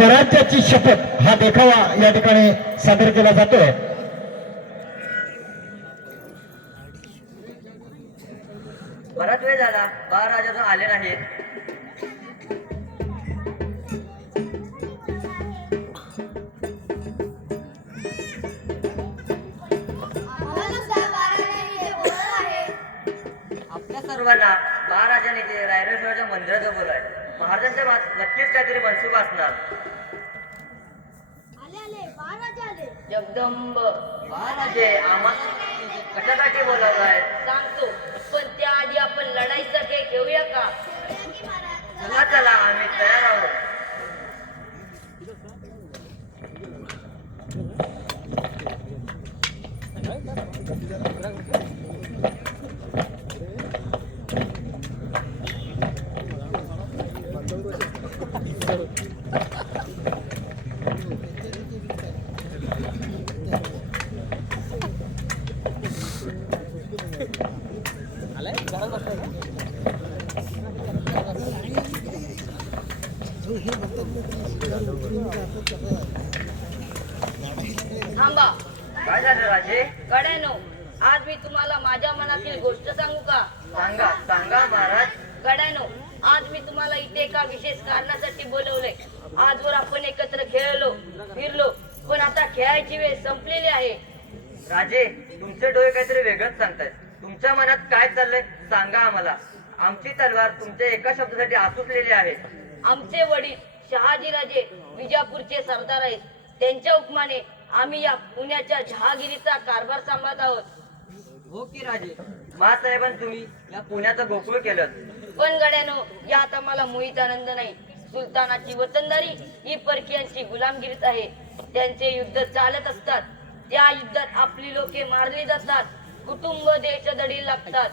स्वराज्याची शपथ हा देखावा या ठिकाणी सादर केला जातोय. बराच वेळ झाला महाराज अजून आले नाहीत. आपल्या सर्वांना महाराजांनी ते रायरेश्वराच्या मंदिरात बोलाय. महाराजांच्या नक्कीच काहीतरी मनसुख असणार. जगदंब महाराजे आम्हाला कशासाठी बोलावलाय सांगतो, पण त्याआधी आपण लढाईचा खेळ खेळूया का? चला चला आम्ही तयार आहोत. थांबा. काय झालं राजे? गड्यानो, आज मी तुम्हाला माझ्या मनातील गोष्ट सांगू का? सांगा सांगा महाराज. गड्यानो, आज मी तुम्हाला इथे एका विशेष कारणासाठी बोलवलंय. आजवर आपण एकत्र खेळलो फिरलो, पण आता खेळायची वेळ संपलेली आहे. राजे तुमचे डोळे काहीतरी वेगळंच सांगतायत. तुमच्या मनात काय चाललंय सांगा आम्हाला. आमची तलवार तुमच्या एका शब्दासाठी आसुसलेली आहे. आमचे वडील शहाजीराजे विजापूरचे सरदार आहेत. त्यांच्या हुकमाने आम्ही या पुण्याच्या जहागिरीचा कारभार सांभाळत आहोत. हो की राजे, महासाहेबांनी तुम्ही या पुण्याचं गोकुळ केलं. पण गड्यानो, यात आम्हाला मुळीच आनंद नाही. सुलतानाची वतनदारी ही परकीयांची गुलामगिरीच आहे. त्यांचे युद्ध चालत असतात. त्या युद्धात आपली लोके मारली जातात. कुटुंब देशदडी लागतात.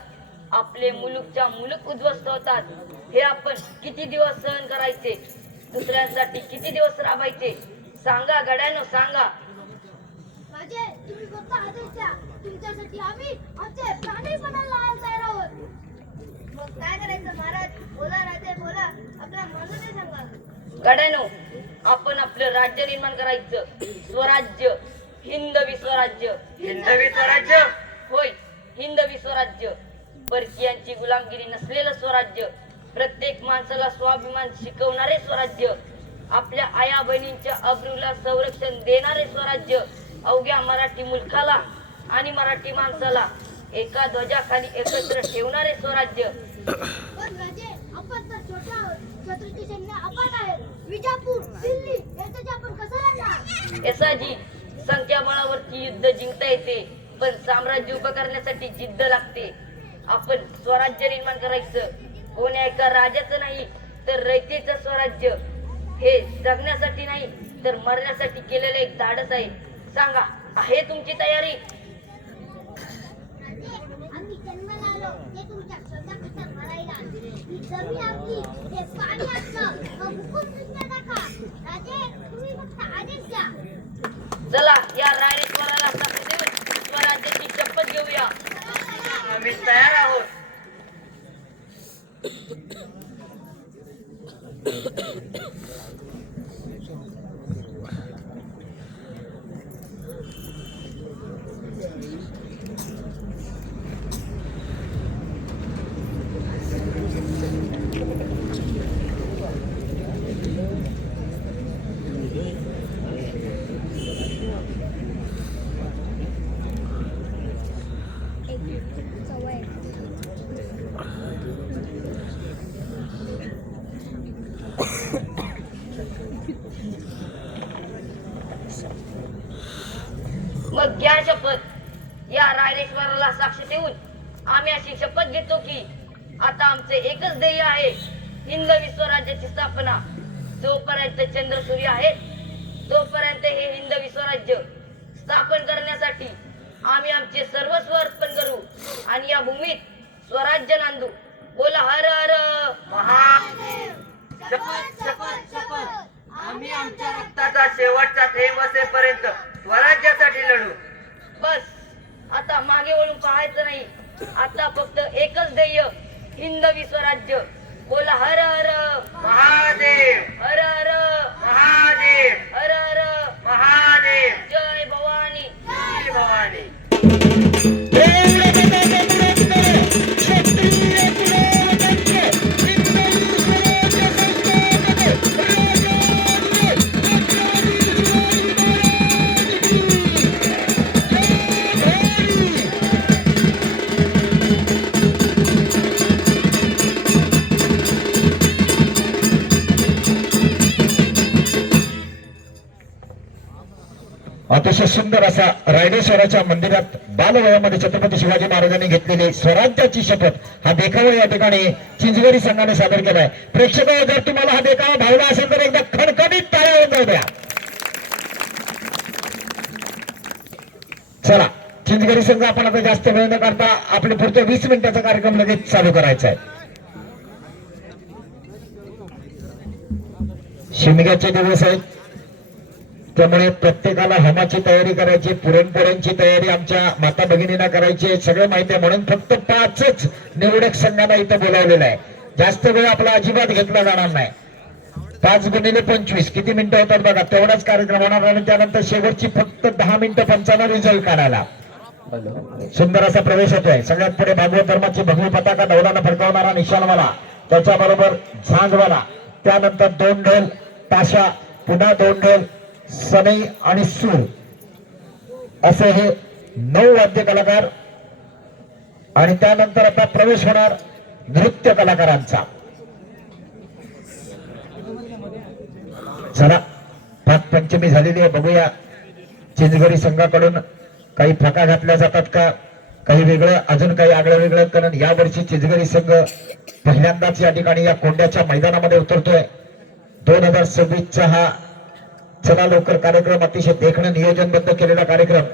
आपले मुलुकच्या मुलुक उद्ध्वस्त होतात. हे आपण किती दिवस सहन करायचे? दुसऱ्यांसाठी किती दिवस राबायचे? सांगा गड्यानो, सांगा. राजे, तुम्ही फक्त आदेश द्या. तुमच्यासाठी आम्ही आमचे प्राणीपणाला लावायला तयार आहोत. मग काय करायचं महाराज? बोला राजे बोला, आपल्या मनाने सांगा. गड्यानो, आपण आपलं राज्य निर्माण करायचं. स्वराज्य, हिंदवी स्वराज्य. हिंदवी स्वराज्य? होय, हिंदवी स्वराज्य. परकीयांची गुलामगिरी नसलेलं स्वराज्य. प्रत्येक माणसाला स्वाभिमान शिकवणारे स्वराज्य. आपल्या आया बहिणींच्या अब्रूला संरक्षण देणारे स्वराज्य. अवघ्या मराठी मुलखाला आणि मराठी माणसाला एका ध्वजाखाली एकत्र ठेवणारे स्वराज्य. पण राजे, आपण तर छोटे आहोत. शत्रूचे सैन्य अफाट आहे. विजापूर, दिल्ली यांच्याशी आपण कसं लढणार? यसाजी, संख्याबळावरती युद्ध जिंकता येते, पण साम्राज्य उभं करण्यासाठी जिद्द लागते. आपण स्वराज्य निर्माण करायचं. कोण्या एका राजाचं नाही, तर रयतेचं स्वराज्य. हे जगण्यासाठी नाही, तर मरण्यासाठी केलेलं एक धाडस आहे. सांगा, आहे तुमची तयारी? राजे, आम्ही जन्माला आलो ते तुमच्या स्वतःकडे मरायला. ही जमीन आपली, हे पाणी आपलं. मग हुकूम तुमच्या टाका. राजे, तुम्ही फक्त आदेश द्या. चला, या रायरेश्वराला साथ देऊन स्वराज्याची शपथ घेऊया. आम्ही तयार आहोत. मग घ्या शपथ. या रायरेश्वराला साक्ष देऊन आम्ही अशी शपथ घेतो की आता आमचे एकच ध्येय आहे, हिंदवी स्वराज्याची स्थापना. जोपर्यंत चंद्र सूर्य आहेत तोपर्यंत हे हिंदवी स्वराज्य स्थापन करण्यासाठी आम्ही आमचे सर्वस्व अर्पण करू आणि या भूमीत स्वराज्य नांदू. बोला हर हर महादेव. शपथ शपथ शपथ. आम्ही आमच्या रक्ताचा शेवटचा थेंब असेपर्यंत स्वराज्यासाठी लढू. बस, आता मागे वळून पाहायचं नाही. आता फक्त एकच ध्येय, हिंदवी स्वराज्य. बोला हर हर महादेव. हर हर महादेव. अतिशय सुंदर असा रायडेश्वराच्या मंदिरात बालवयामध्ये छत्रपती शिवाजी महाराजांनी घेतलेली स्वराज्याची शपथ हा देखावा या ठिकाणी चिंचगरी संघाने सादर केलाय. प्रेक्षक जर तुम्हाला हा देखावा भावला असेल तर एकदा खणखणीत टाळ्या होऊन द्या. चला चिंचगरी संघ आपण आता जास्त वेळ न करता आपले पुढच्या 20 मिनिटाचा कार्यक्रम लगेच चालू करायचा आहे. शिमग्याचे दिवस आहेत त्यामुळे प्रत्येकाला होमाची तयारी करायची, पुरणपोळ्यांची तयारी आमच्या माता भगिनींना करायची, सगळं माहिती आहे. म्हणून फक्त 5च निवडक संघांना इथं बोलावलेलं आहे. जास्त वेळ आपला अजिबात घेतला जाणार नाही. 5 गुणिले 25 किती मिनिटं होतात बघा, तेवढाच कार्यक्रम होणार आणि त्यानंतर शेवटची फक्त 10 मिनिटं पंचांना रिझल्ट काढायला. सुंदर असा प्रवेश होतोय. सगळ्यात पुढे भागवत धर्माची भगवी पताका दौडानं फडकवणारा निशाणवाला, त्याच्याबरोबर झांजवाला, त्यानंतर 2 ढोल ताशा, पुन्हा 2 ढोल सनई आणि सूर असे हे 9 वाद्य कलाकार. आणि त्यानंतर आता प्रवेश होणार नृत्य कलाकारांचा. चला नागपंचमी झालेली आहे, बघूया चिंचगरी संघाकडून काही फाका घातल्या जातात का, काही वेगळं अजून काही आगळं वेगळं. कारण यावर्षी चिंचगरी संघ पहिल्यांदाच या ठिकाणी या कोंड्याच्या मैदानामध्ये उतरतोय. 2026चा हा चला लवकर कार्यक्रम, अतिशय देखणं नियोजनबद्ध केलेला कार्यक्रम.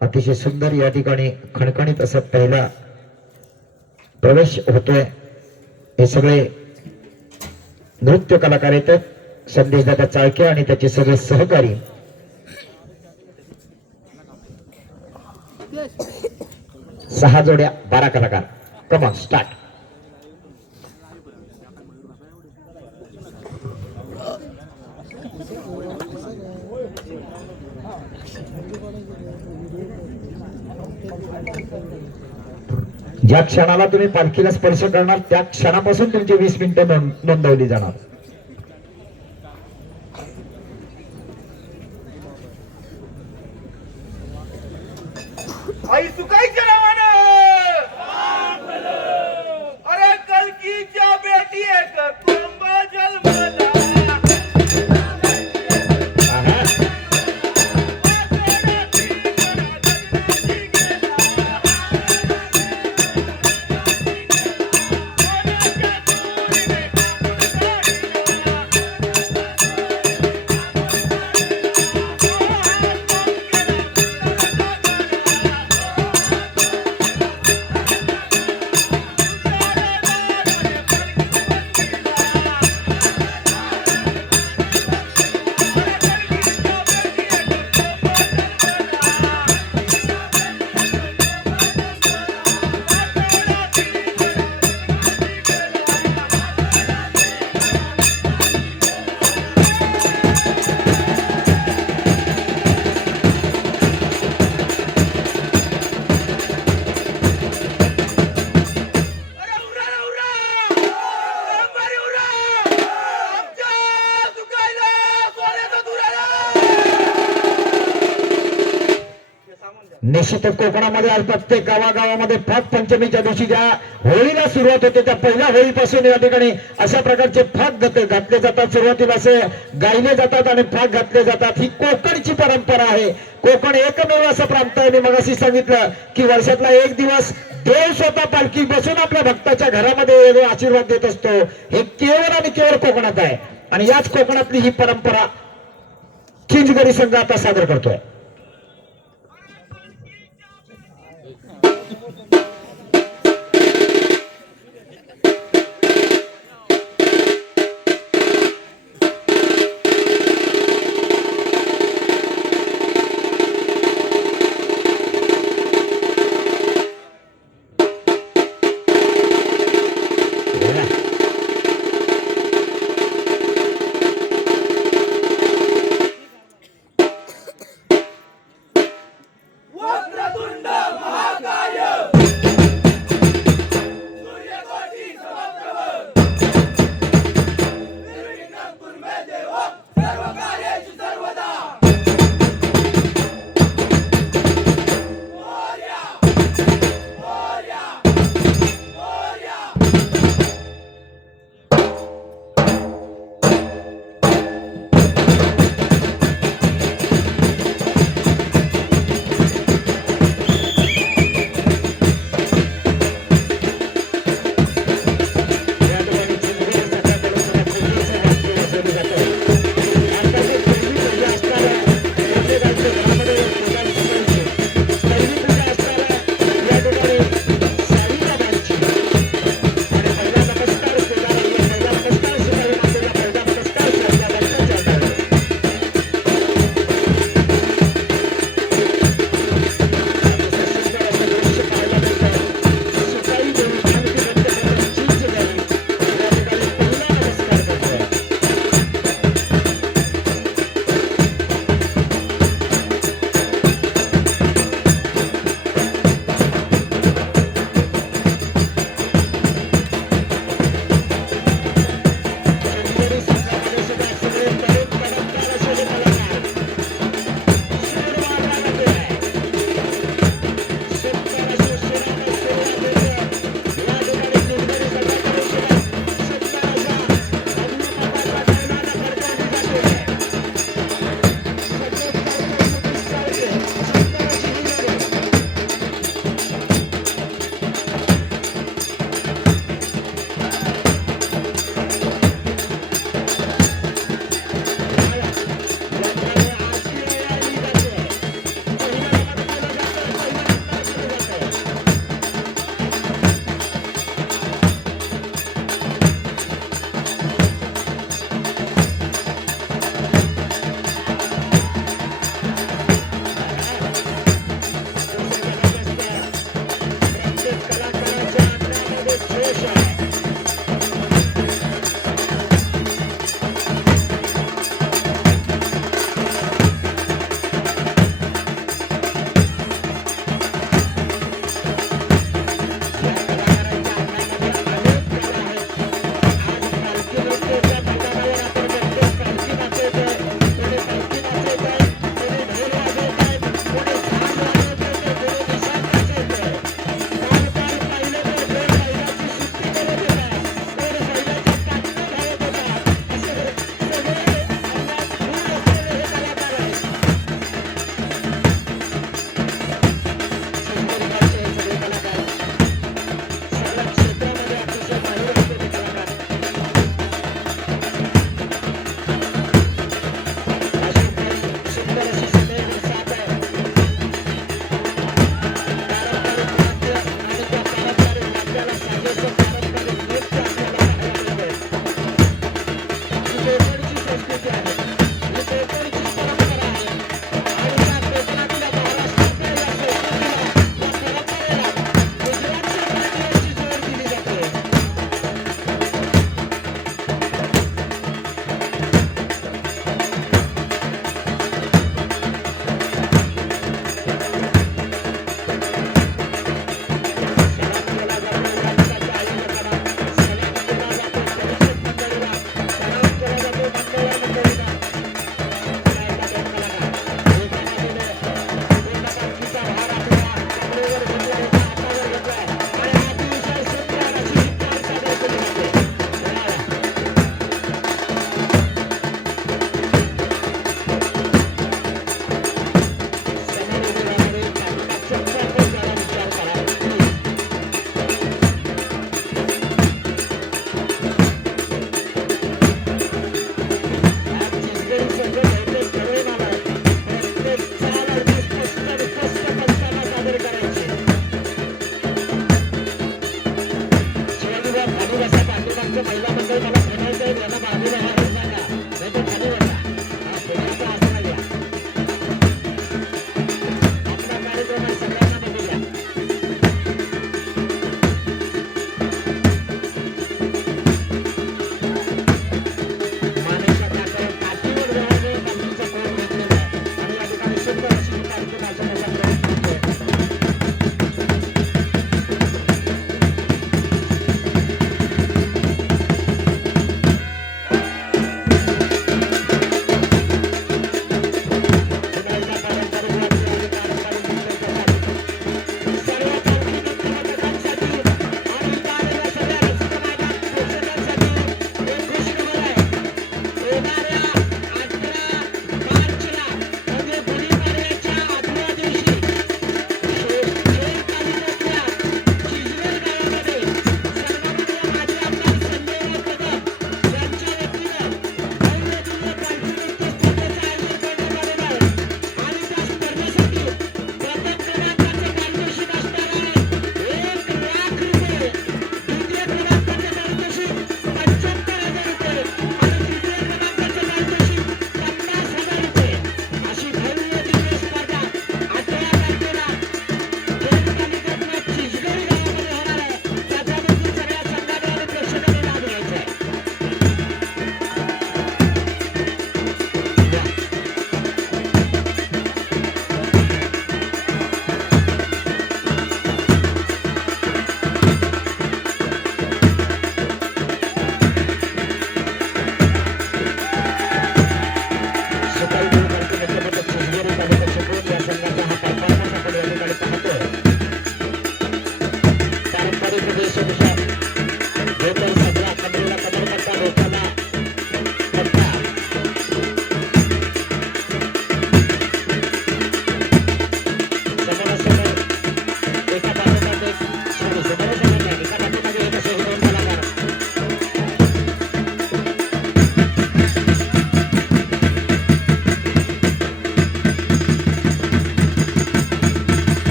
अतिशय सुंदर या ठिकाणी खणखणीत असं पहिला प्रवेश होतोय. हे सगळे नृत्य कलाकार आहेत, संदेशदादा चाळके आणि त्याचे सगळे सहकारी. सहा जोड्या 12 कलाकार. Come on start. ज्या क्षणाला तुम्ही पालखीला स्पर्श करणार त्या क्षणापासून तुमची 20 मिनिटं नोंदवली जाणार. आई सुकाईच्या नावानं अरे कलकीच्या बेटी एक कोंब जन्मला आहा. अरे उरा उरा अंबारी उरा आमच्या सुकायला सोन्याचा दुराला निश्चितच कोकणामध्ये आज प्रत्येक गावागावामध्ये फाग पंचमीच्या दिवशी ज्या होळीला सुरुवात होते त्या पहिल्या होळीपासून या ठिकाणी अशा प्रकारचे फाग घातले जातात. सुरुवातीला असे गायले जातात आणि फाग घातले जातात. ही कोकणची परंपरा आहे. कोकण एकमेव असं प्रांत आहे. मी मगाशी सांगितलं की वर्षातला एक दिवस देव स्वतः पालखी बसून आपल्या भक्ताच्या घरामध्ये आशीर्वाद देत असतो. हे केवळ आणि केवळ कोकणात आहे आणि याच कोकणातली ही परंपरा किंजगरी संघ आता सादर करतोय.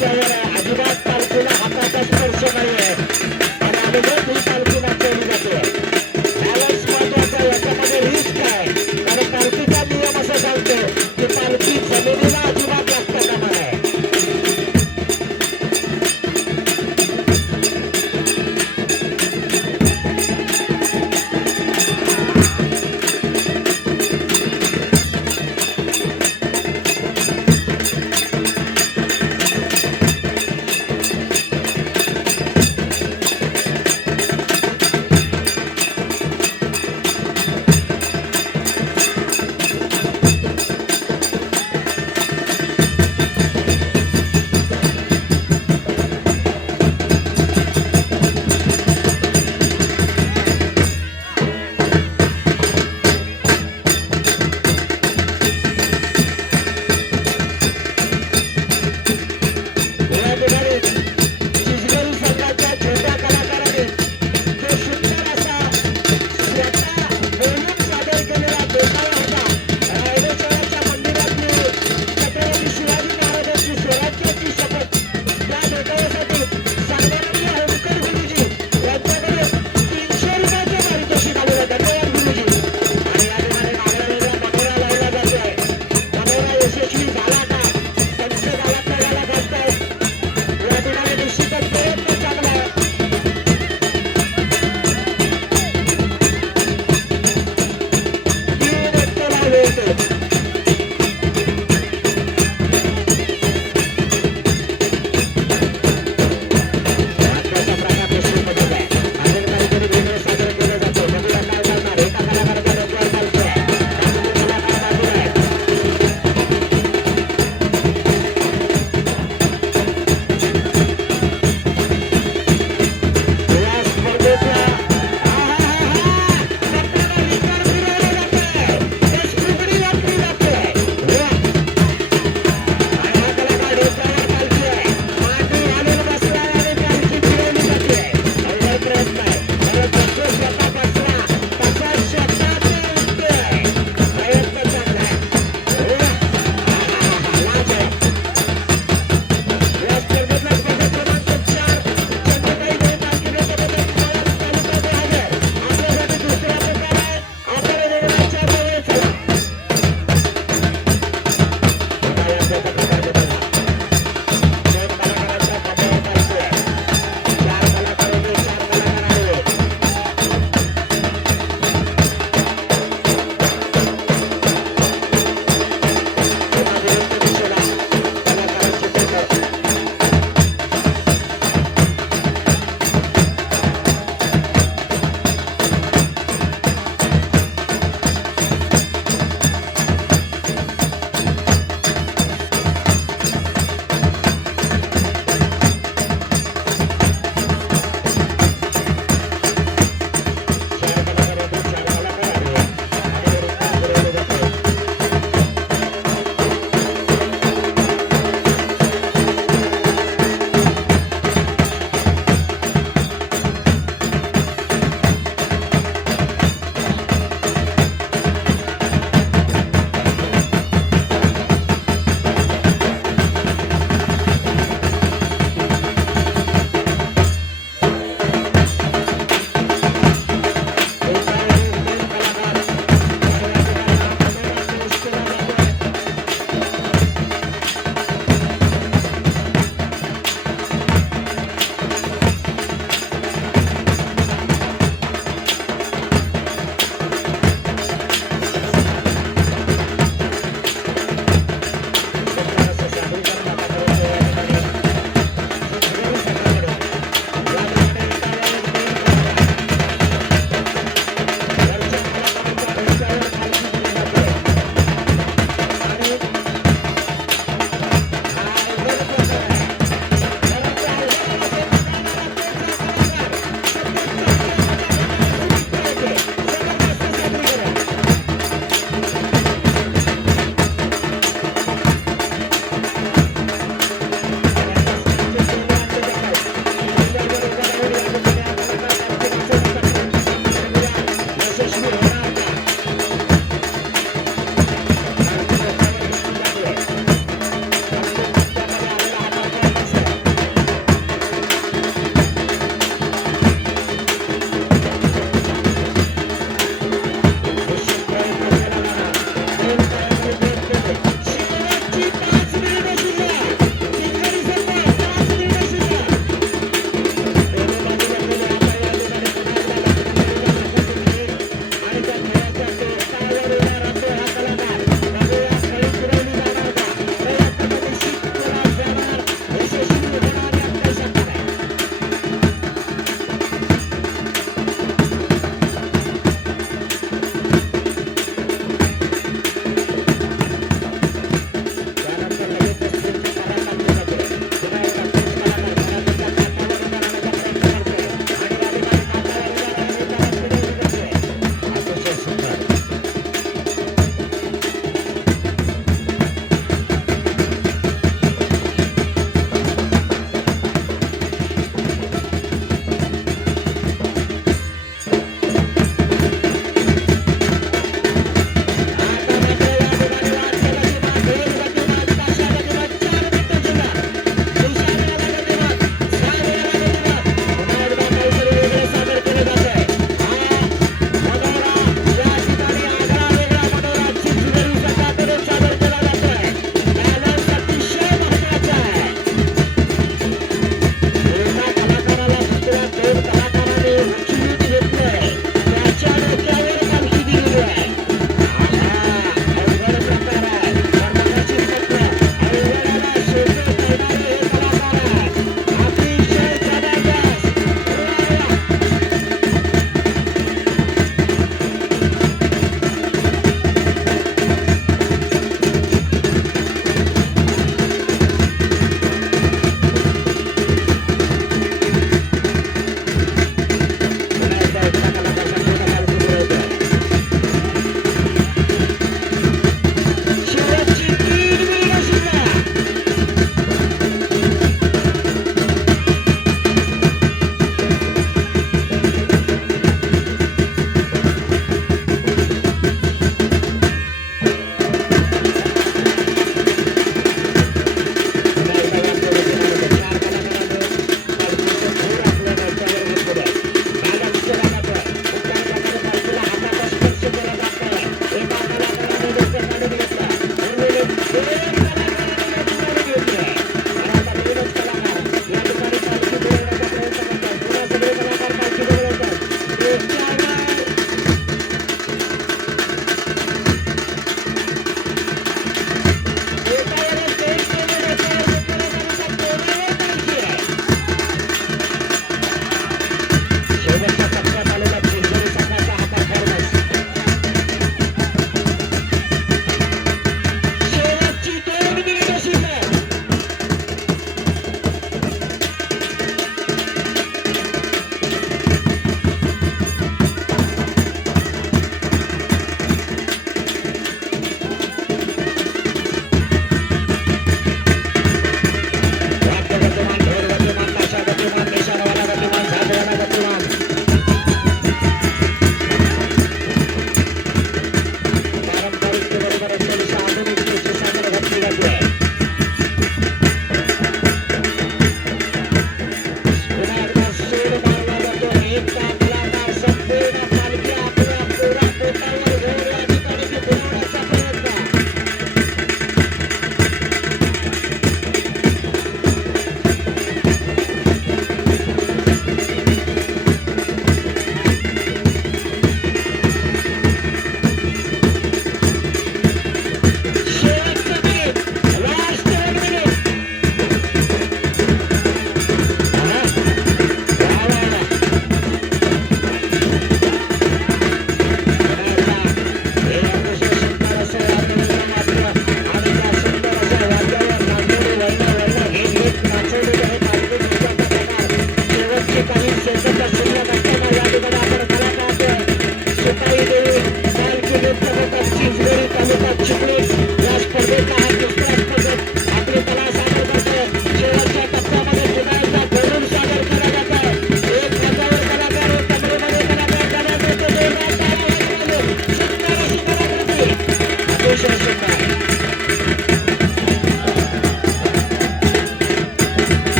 त्याच्यावर अजिबात पालखीला हाताचा स्पर्श नाहीये आणि अगोदर ही पालखी नाचवली जाते. बॅलन्स महत्वाचा आहे, याच्यामध्ये रिस्क आहे. कारण पालखीचा नियम असं सांगतो की पालखी जमिनीला अजिबात लागता कामा नये.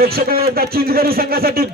प्रेक्षकांना एकदा चिंचगरी संघासाठी